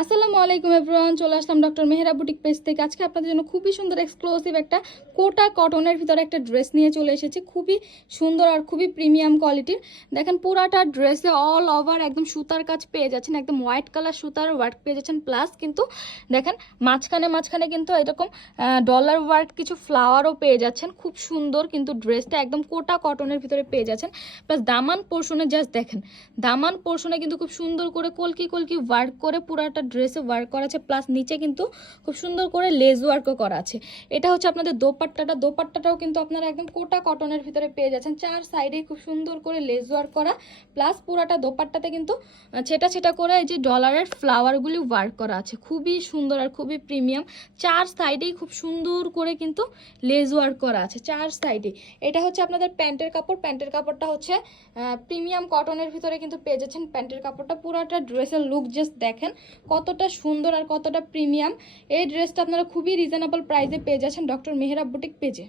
আসসালামু আলাইকুম এভরিওয়ান, চলে আসলাম ডক্টর মেহেরা বুটিক পেজ থেকে। আজকে আপনাদের জন্য খুবই সুন্দর এক্সক্লুসিভ একটা কোটা কটনের ভিতরে একটা ড্রেস নিয়ে চলে এসেছি। খুবই সুন্দর আর খুবই প্রিমিয়াম কোয়ালিটির। দেখেন পুরাটা ড্রেসে অল ওভার একদম সুতার কাজ পেয়ে যাচ্ছেন, একদম হোয়াইট কালার সুতার ওয়ার্ক পেয়ে যাচ্ছেন। প্লাস কিন্তু দেখেন মাঝখানে কিন্তু এরকম ডলার ওয়ার্ক কিছু ফ্লাওয়ারও পেয়ে যাচ্ছেন। খুব সুন্দর কিন্তু ড্রেসটা একদম কোটা কটনের ভিতরে পেয়ে যাচ্ছেন। প্লাস দামান পোর্শনে জাস্ট দেখেন, দামান পোর্শনে কিন্তু খুব সুন্দর করে কলকি কলকি ওয়ার্ক করে পুরাটা ড্রেসে ওয়ার্ক করা আছে। প্লাস নিচে কিন্তু খুব সুন্দর করে লেস ওয়ার্কও করা আছে। এটা হচ্ছে আপনাদের দোপাট্টাটাও কিন্তু আপনারা একদম কোটা কটনের ভিতরে পেয়ে যাচ্ছেন। চার সাইডে খুব সুন্দর করে লেস ওয়ার্ক করা, প্লাস পুরাটা দোপাট্টাতে কিন্তু ছেটা করে এই যে ডলারের ফ্লাওয়ারগুলি ওয়ার্ক করা আছে। খুবই সুন্দর আর খুবই প্রিমিয়াম। চার সাইডেই খুব সুন্দর করে কিন্তু লেস ওয়ার্ক করা আছে চার সাইডে। এটা হচ্ছে আপনাদের প্যান্টের কাপড়। প্যান্টের কাপড়টা হচ্ছে প্রিমিয়াম কটনের ভিতরে কিন্তু পেয়ে যাচ্ছেন। প্যান্টের কাপড়টা পুরাটা ড্রেসের লুক জাস্ট দেখেন কতটা সুন্দর আর কতটা প্রিমিয়াম। এই ড্রেসটা আপনারা খুবই রিজনেবল প্রাইসে পেয়ে যাচ্ছেন ডক্টর মেহেরা বুটিক পেজে।